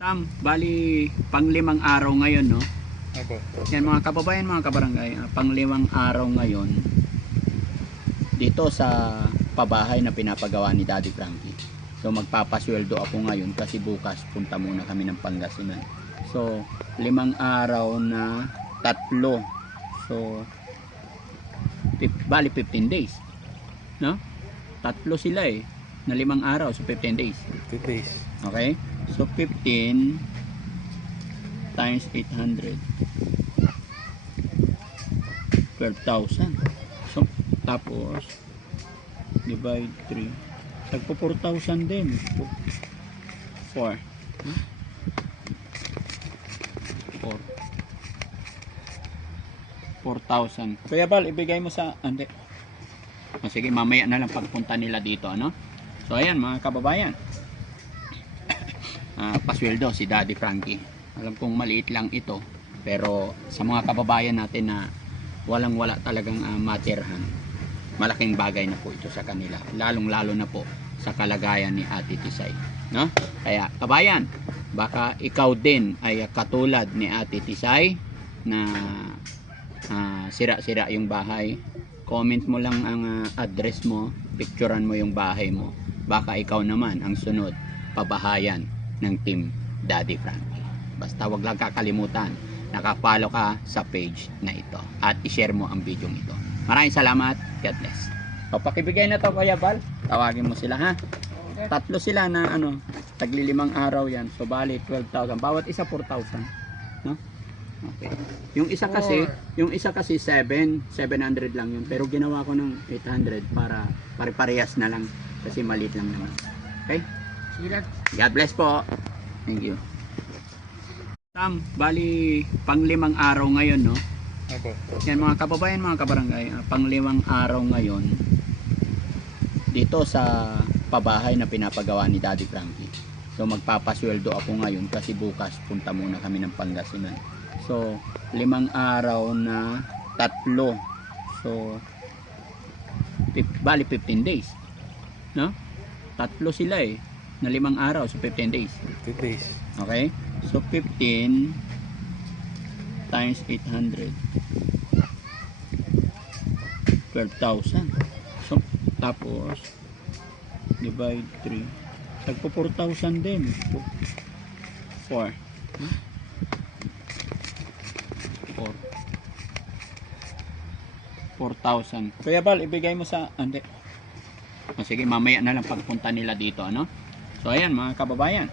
Tam, bali panglimang araw ngayon, no? Opo. Yan mga kababayan, mga kabarangay, ah, panglimang araw ngayon dito sa pabahay na pinapagawa ni Daddy Frankie. So magpapasweldo ako ngayon kasi bukas punta muna kami ng Pangasinan. So limang araw na tatlo. So bali 15 days. No? Tatlo sila eh na limang araw so 15 days. 2 days. Okay? So 15 times 800 12,000. So tapos divide 3 tagpo 4,000 din. 4 4 4,000. Kuya Bal, ibigay mo sa ande. O, sige, mamaya na lang pagpunta nila dito, ano? So ayan mga kababayan. Ah, pasweldo si Daddy Frankie. Alam kong maliit lang ito, pero sa mga kababayan natin na walang wala talagang uh, matirhan, malaking bagay na po ito sa kanila. Lalong lalo na po sa kalagayan ni Ate Tisay. No? Kaya kabayan, baka ikaw din ay katulad ni Ate Tisay na ah, sira-sira yung bahay. Comment mo lang ang ah, address mo, picturean mo yung bahay mo. Baka ikaw naman ang sunod pabahayan ng team Daddy Frankie. Basta wag lang kakalimutan, nakapalo ka sa page na ito at i-share mo ang video ito. Maraming salamat. God bless. O, pakibigay na to Kuya Bal. Tawagin mo sila ha. Tatlo sila na ano, taglilimang araw yan. So bali 12,000. Bawat isa 4,000. No? Okay. Yung isa kasi, yung isa kasi 7, 700 lang yun. Pero ginawa ko ng 800 para pare-parehas na lang kasi maliit lang naman. Okay? Sige. God bless po. Thank you. Tam, bali panglimang araw ngayon, no? Opo. Yan mga kababayan, mga kabarangay, ah, panglimang araw ngayon dito sa pabahay na pinapagawa ni Daddy Frankie. So magpapasweldo ako ngayon kasi bukas punta muna kami ng Pangasinan. So limang araw na tatlo. So bali 15 days. No? Tatlo sila eh na limang araw so 15 days. 2 days. Okay? So 15 times 800 12,000. So tapos divide 3 tagpo 4,000 din. 4 4 4,000. Kuya Bal, ibigay mo sa ande. Sige, mamaya na lang pagpunta nila dito, ano? So ayan mga kababayan.